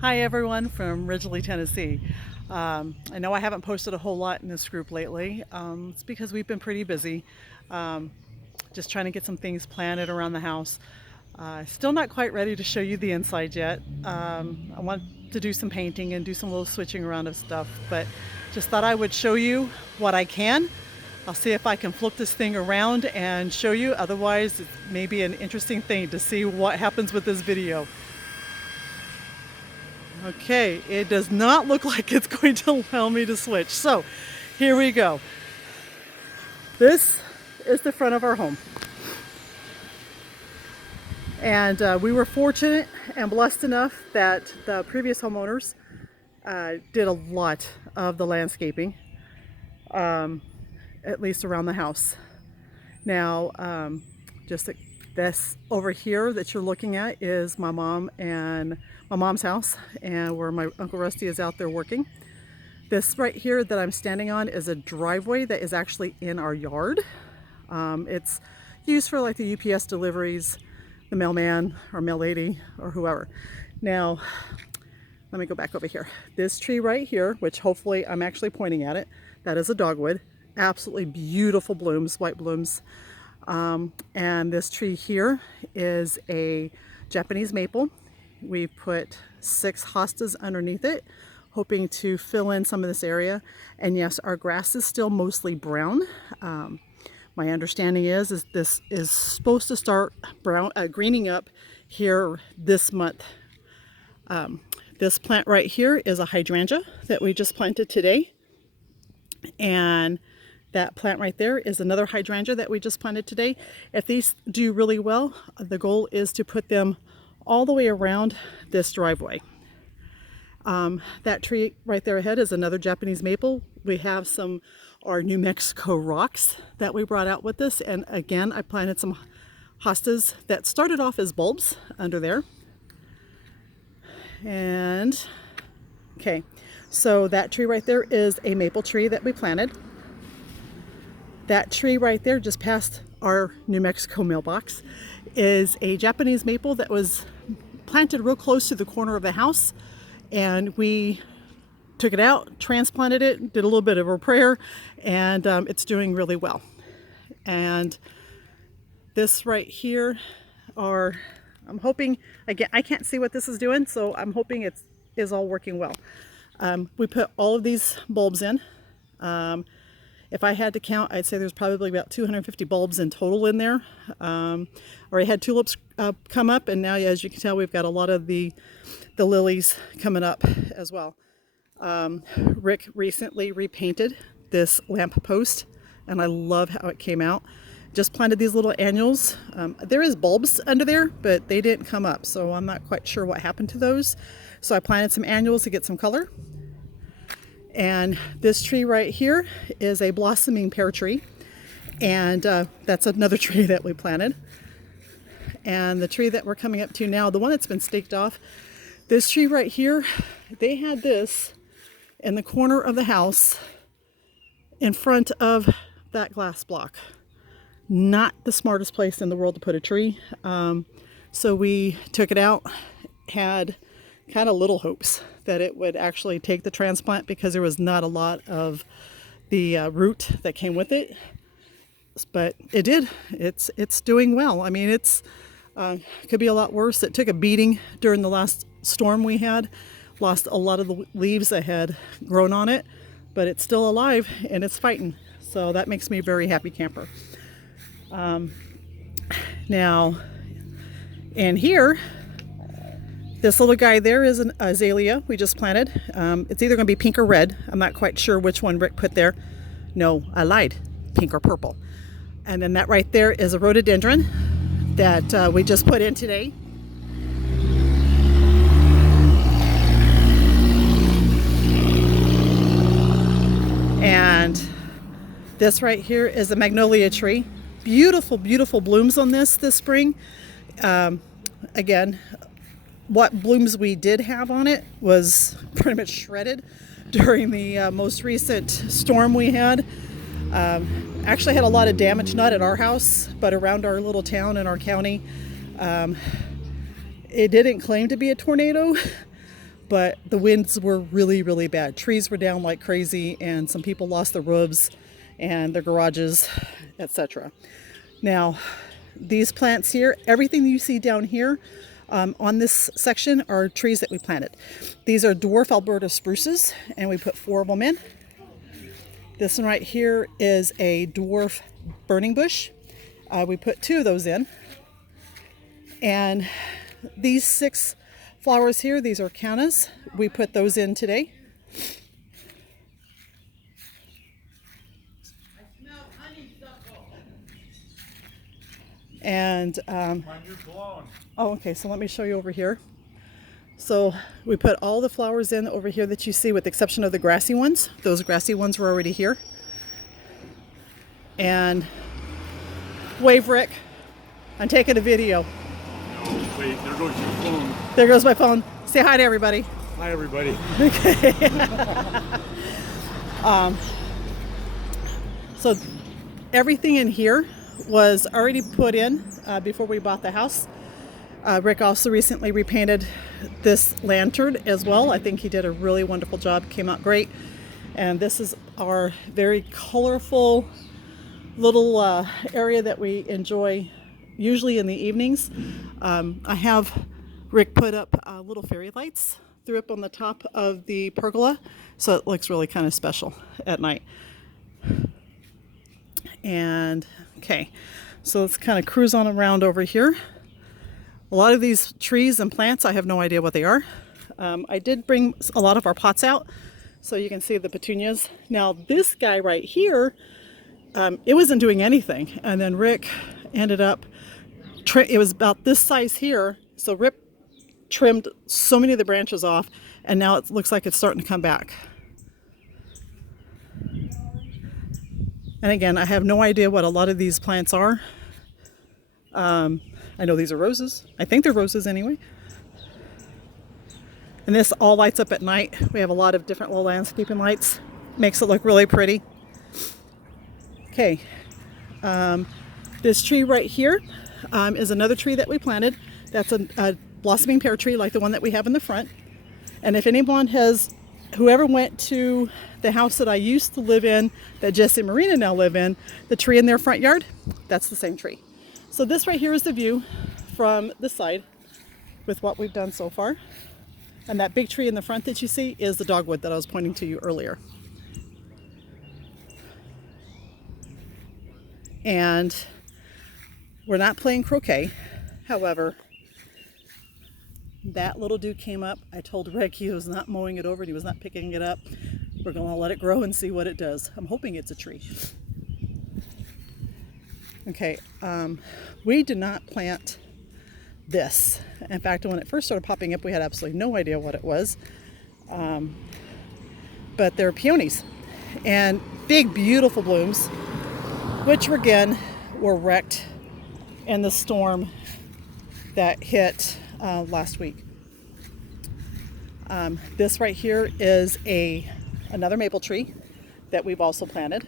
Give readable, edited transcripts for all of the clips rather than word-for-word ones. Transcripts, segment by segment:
Hi everyone from Ridgely, Tennessee. I know I haven't posted a whole lot in this group lately. It's because we've been pretty busy, um, just trying to get some things planted around the house. Still not quite ready to show you the inside yet. I want to do some painting and do some little switching around of stuff, but just thought I would show you what I can. I'll see if I can flip this thing around and show you. Otherwise, it may be an interesting thing to see what happens with this video. Okay, it does not look like it's going to allow me to switch. So here we go. This is the front of our home. And we were fortunate and blessed enough that the previous homeowners did a lot of the landscaping, at least around the house. Now, just this over here that you're looking at is my mom and my mom's house, and where my Uncle Rusty is out there working. This right here that I'm standing on is a driveway that is actually in our yard. It's used for like the UPS deliveries, the mailman or mail lady or whoever. Now, let me go back over here. This tree right here, which hopefully I'm actually pointing at it, that is a dogwood. Absolutely beautiful blooms, white blooms. And this tree here is a Japanese maple. We've put 6 hostas underneath it, hoping to fill in some of this area. And yes, our grass is still mostly brown. My understanding is this is supposed to start greening up here this month. This plant right here is a hydrangea that we just planted today. And that plant right there is another hydrangea that we just planted today. If these do really well, the goal is to put them all the way around this driveway. That tree right there ahead is another Japanese maple. We have our New Mexico rocks that we brought out with us. And again, I planted some hostas that started off as bulbs under there. And okay, so that tree right there is a maple tree that we planted. That tree right there just past our New Mexico mailbox is a Japanese maple that was planted real close to the corner of the house, and we took it out, transplanted it, did a little bit of a prayer, and it's doing really well. And this right here I'm hoping, again, I can't see what this is doing, so I'm hoping it is all working well. We put all of these bulbs in. If I had to count, I'd say there's probably about 250 bulbs in total in there. Already had tulips come up, and now, as you can tell, we've got a lot of the lilies coming up as well. Rick recently repainted this lamp post, and I love how it came out. Just planted these little annuals. There is bulbs under there, but they didn't come up, so I'm not quite sure what happened to those. So I planted some annuals to get some color. And this tree right here is a blossoming pear tree, and that's another tree that we planted. And the tree that we're coming up to now, the one that's been staked off, this tree right here, they had this in the corner of the house in front of that glass block. Not the smartest place in the world to put a tree. So we took it out, had kind of little hopes that it would actually take the transplant because there was not a lot of the root that came with it, but it did. It's doing well. I mean, it's could be a lot worse. It took a beating during the last storm we had, lost a lot of the leaves that had grown on it, but it's still alive and it's fighting. So that makes me a very happy camper. Now, in here, this little guy there is an azalea we just planted. It's either going to be pink or red. I'm not quite sure which one Rick put there. No, I lied. Pink or purple. And then that right there is a rhododendron that we just put in today. And this right here is a magnolia tree. Beautiful, beautiful blooms on this spring. Again, what blooms we did have on it was pretty much shredded during the most recent storm we had. Actually had a lot of damage, not at our house, but around our little town in our county. It didn't claim to be a tornado, but the winds were really, really bad. Trees were down like crazy, and some people lost their roofs and their garages, etc. Now, these plants here, everything you see down here on this section are trees that we planted. These are dwarf Alberta spruces, and we put 4 of them in. This one right here is a dwarf burning bush. We put 2 of those in. And these 6 flowers here, these are cannas. We put those in today. And oh, okay, so let me show you over here. So we put all the flowers in over here that you see, with the exception of the grassy ones. Those grassy ones were already here. And wave, Rick. I'm taking a video. Oh, wait, there goes your phone. There goes my phone. Say hi to everybody. Hi, everybody. Okay. So everything in here was already put in before we bought the house. Rick also recently repainted this lantern as well. I think he did a really wonderful job. Came out great. And this is our very colorful little area that we enjoy usually in the evenings. I have Rick put up little fairy lights through up on the top of the pergola, so it looks really kind of special at night. And okay, so let's kind of cruise on around over here. A lot of these trees and plants, I have no idea what they are. I did bring a lot of our pots out, so you can see the petunias. Now this guy right here, it wasn't doing anything, and then Rick ended up, it was about this size here, so Rick trimmed so many of the branches off, and now it looks like it's starting to come back. And again, I have no idea what a lot of these plants are. I know these are roses. I think they're roses anyway. And this all lights up at night. We have a lot of different little landscaping lights. Makes it look really pretty. Okay, this tree right here is another tree that we planted. That's a blossoming pear tree like the one that we have in the front. And if anyone whoever went to the house that I used to live in, that Jesse and Marina now live in, the tree in their front yard, that's the same tree. So this right here is the view from the side with what we've done so far. And that big tree in the front that you see is the dogwood that I was pointing to you earlier. And we're not playing croquet. However, that little dude came up. I told Rick he was not mowing it over and he was not picking it up. We're going to let it grow and see what it does. I'm hoping it's a tree. Okay, we did not plant this. In fact, when it first started popping up, we had absolutely no idea what it was. But they're peonies and big, beautiful blooms, which again were wrecked in the storm that hit last week. This right here is another maple tree that we've also planted.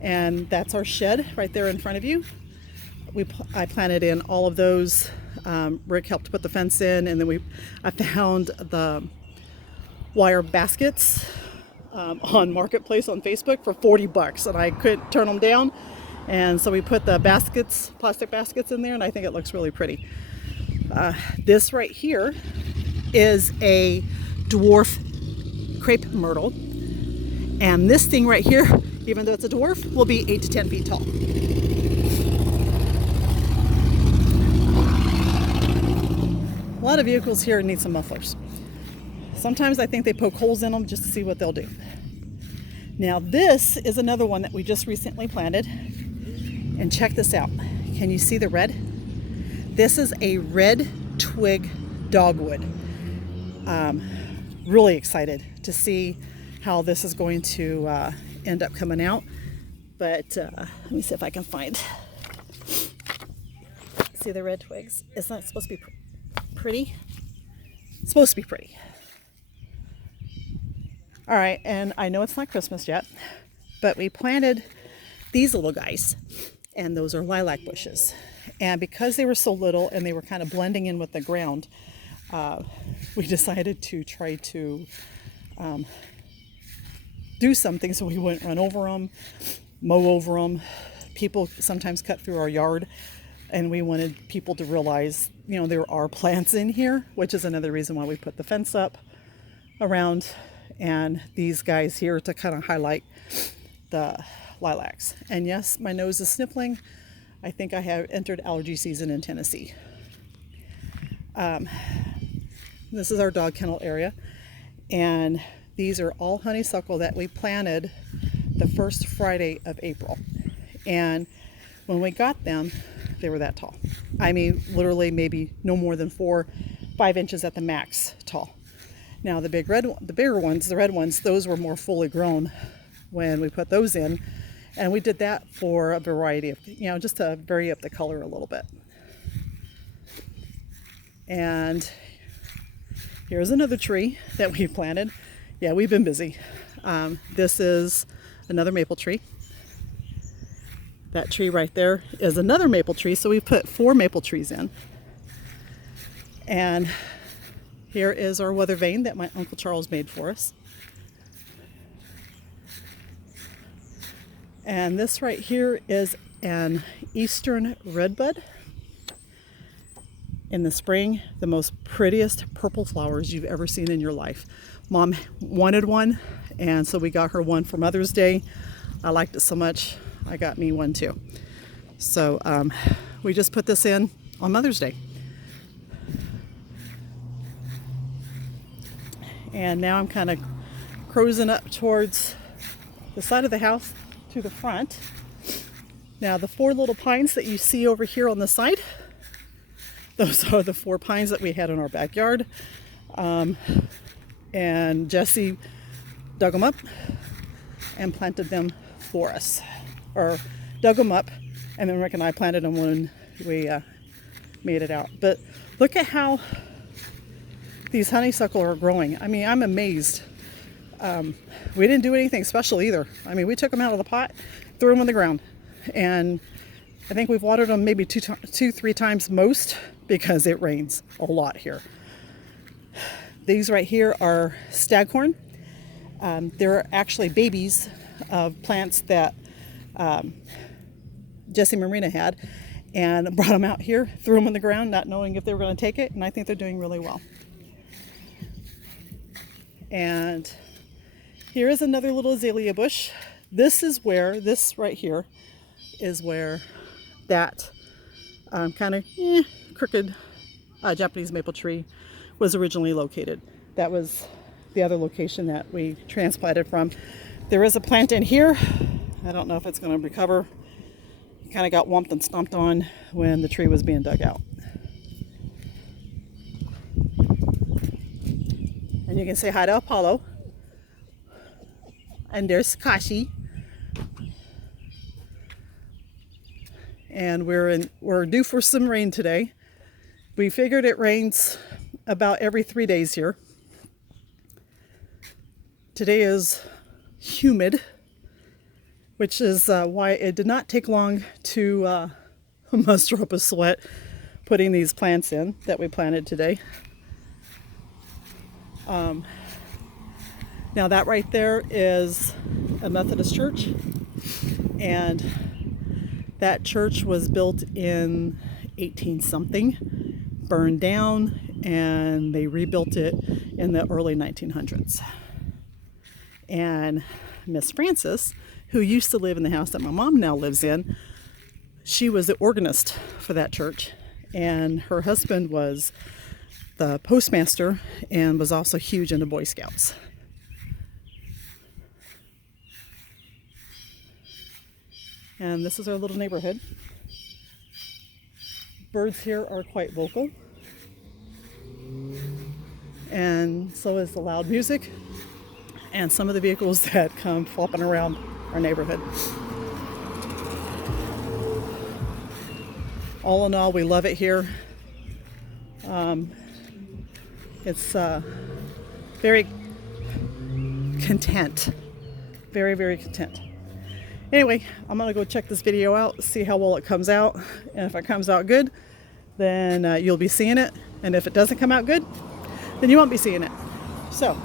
And that's our shed right there in front of you. I planted in all of those. Rick helped put the fence in, and then I found the wire baskets on Marketplace on Facebook for $40, and I couldn't turn them down. And so we put the baskets, plastic baskets in there, and I think it looks really pretty. This right here is a dwarf crepe myrtle. And this thing right here, even though it's a dwarf, will be 8 to 10 feet tall. A lot of vehicles here need some mufflers. Sometimes I think they poke holes in them just to see what they'll do. Now this is another one that we just recently planted. And check this out. Can you see the red? This is a red twig dogwood. Really excited to see how this is going to end up coming out. But let me see if I can find. See the red twigs? Isn't that supposed to be pretty? It's supposed to be pretty. All right, and I know it's not Christmas yet, but we planted these little guys, and those are lilac bushes. And because they were so little and they were kind of blending in with the ground, we decided to try to do something so we wouldn't run over them, mow over them. People sometimes cut through our yard, and we wanted people to realize, there are plants in here, which is another reason why we put the fence up around, and these guys here to kind of highlight the lilacs. And yes, my nose is sniffling. I think I have entered allergy season in Tennessee. This is our dog kennel area, and these are all honeysuckle that we planted the first Friday of April. And when we got them, they were that tall. I mean, literally maybe no more than 4-5 inches at the max tall. Now the bigger ones, the red ones, those were more fully grown when we put those in. And we did that for a variety of, just to vary up the color a little bit. And here's another tree that we planted. Yeah, we've been busy. This is another maple tree. That tree right there is another maple tree. So we put 4 maple trees in. And here is our weather vane that my Uncle Charles made for us. And this right here is an eastern redbud. In the spring, the most prettiest purple flowers you've ever seen in your life. Mom wanted one, and so we got her one for Mother's Day. I liked it so much, I got me one too. So we just put this in on Mother's Day. And now I'm kind of cruising up towards the side of the house to the front. Now the 4 little pines that you see over here on the side, those are the 4 pines that we had in our backyard. And Jesse dug them up and planted them for us. Or dug them up, and then Rick and I planted them when we made it out. But look at how these honeysuckle are growing. I mean, I'm amazed. We didn't do anything special either. I mean, we took them out of the pot, threw them on the ground, and I think we've watered them maybe 2-3 times most, because it rains a lot here. These right here are staghorn. They're actually babies of plants that Jesse Marina had, and brought them out here, threw them on the ground, not knowing if they were going to take it, and I think they're doing really well. And here is another little azalea bush. This right here is where that kind of crooked Japanese maple tree was originally located. That was the other location that we transplanted from. There is a plant in here. I don't know if it's going to recover. It kind of got whumped and stomped on when the tree was being dug out. And you can say hi to Apollo. And there's Kashi. And we're due for some rain today. We figured it rains about every 3 days here. Today is humid, which is why it did not take long to muster up a sweat putting these plants in that we planted today. Now that right there is a Methodist church, and that church was built in 18 something, burned down, and they rebuilt it in the early 1900s. And Miss Francis, who used to live in the house that my mom now lives in, she was the organist for that church, and her husband was the postmaster and was also huge into Boy Scouts. And this is our little neighborhood. Birds here are quite vocal, and so is the loud music and some of the vehicles that come flopping around our neighborhood. All in all, we love it here. It's very content, very, very content. Anyway, I'm gonna go check this video out, see how well it comes out. And if it comes out good, then you'll be seeing it. And if it doesn't come out good, then you won't be seeing it. So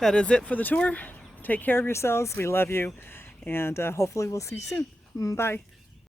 that is it for the tour. Take care of yourselves. We love you. And hopefully we'll see you soon. Bye.